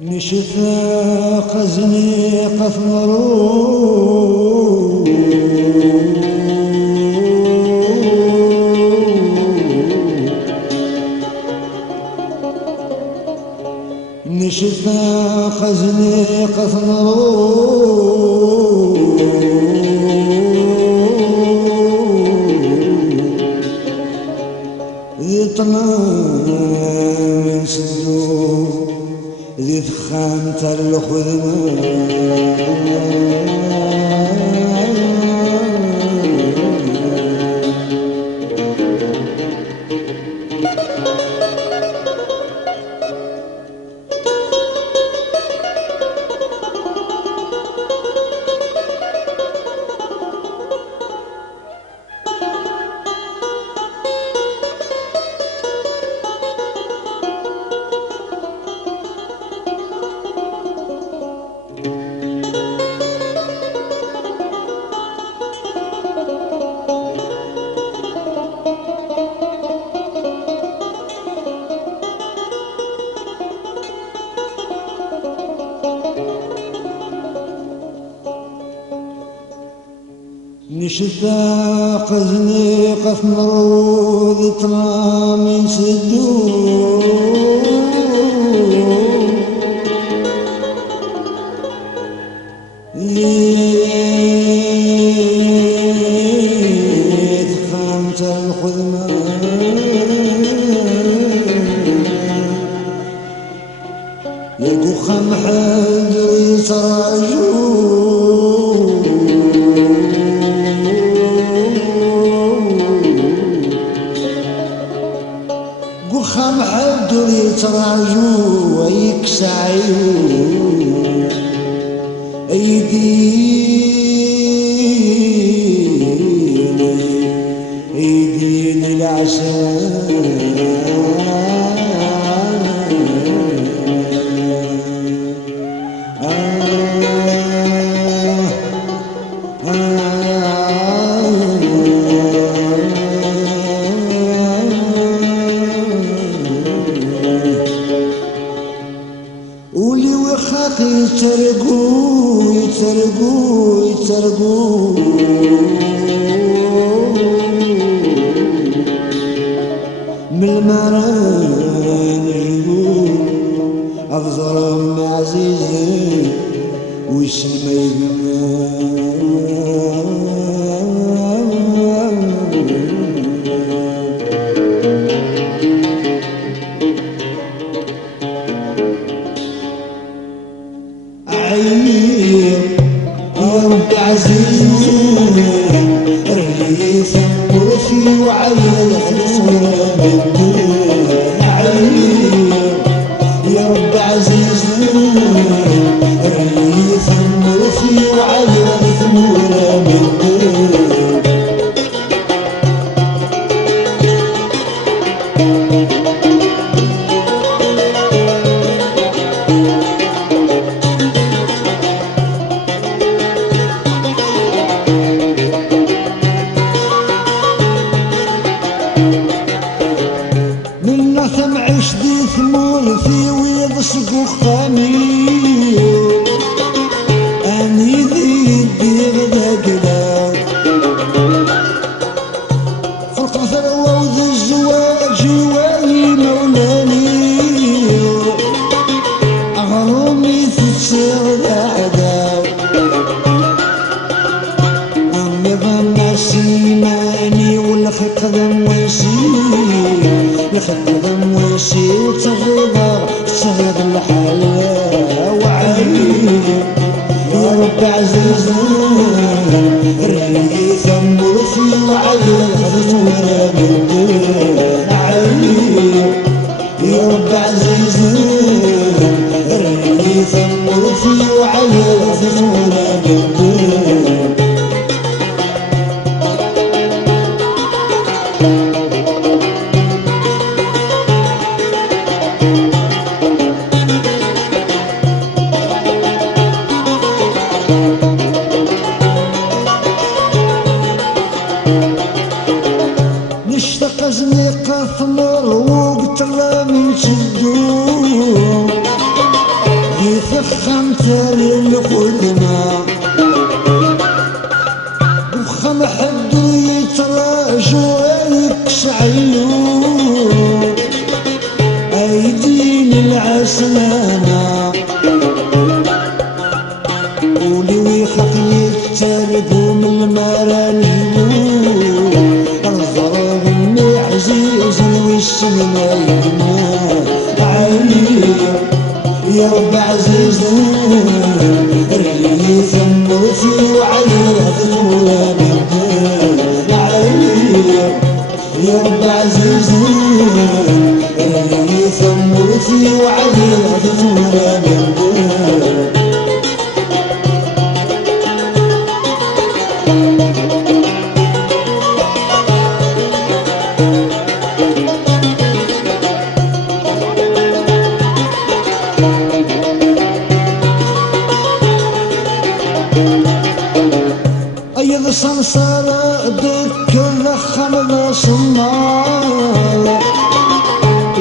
نشفى قزني قثمرو نشفى قزني قثمرو يطلع من صندوق ذي ثخانة الخذمة نشفى قزني قثمرو ذي طلع من صندوق ثخانة الخذمة يلقو خمحل ويتراجعوا خام حدو يتراجو ويكسعيو ايديني العسل ولي وخاخي يترقو يترقو يترقو من المران يجيبو أفضل أمي عزيزي ويسمى يقنا يا رب عزيزي رغيف ورفي وعلى الخلصة بالدين عيب يا رب عزيزي رغيف ورفي وعلى الخلصة بالدين ثمعش دي ثمول في ويض سقو خامي اني ذي غدا قدا فرق ثروة وذي الزواج جواي مولاني أغرمي في السير بعدا أمي ظن سيماني والخيق ذم ويسير يخدم ويسير تغيظ تغيظ الحياة وعيب يا رب عزيزي الرغيف مرفي وعلى الخزورة بالدين عيب يا رب عزيزي مرثي وعلي ثمورة بالدين نشتاق زنيقة ثمر وقتلا من شدو يفخم تالي القدمة وخم حدو يتراجو يكشعيو ايدين العسلانة ولي ويخق يتربو من المرانيو عزيز والسما يما علي يا رب عزيز اللي ثمرتي وعلي ثمورة بالدين علي يا رب عزيز اللي ثمرتي وعلي ثمورة بالدين أيض صنصالة دك الخمر صمالة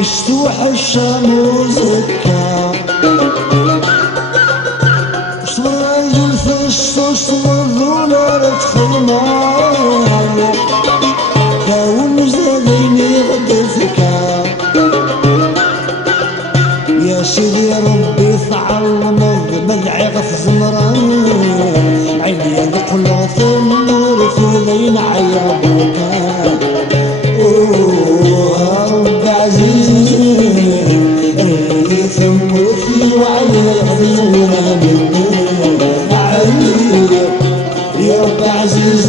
استوحى الشموس زكا صبر رجل في الصوص والذولة تخمالة كاون زاديني غدتكا يا سيدي ربي تعلم مدعي غف زمران عيني يدخل في النور في لين عيابك رب عزيز اللي ثمرتي وعلي ثمورة بالدين علي يا رب عزيز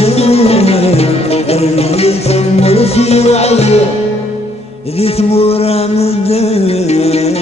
اللي ثمرتي وعلي ثمورة بالدين